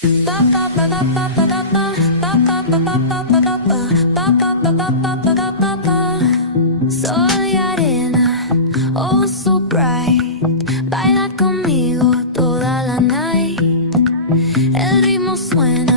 Sol y arena, oh so bright, baila conmigo toda la night. El ritmo suena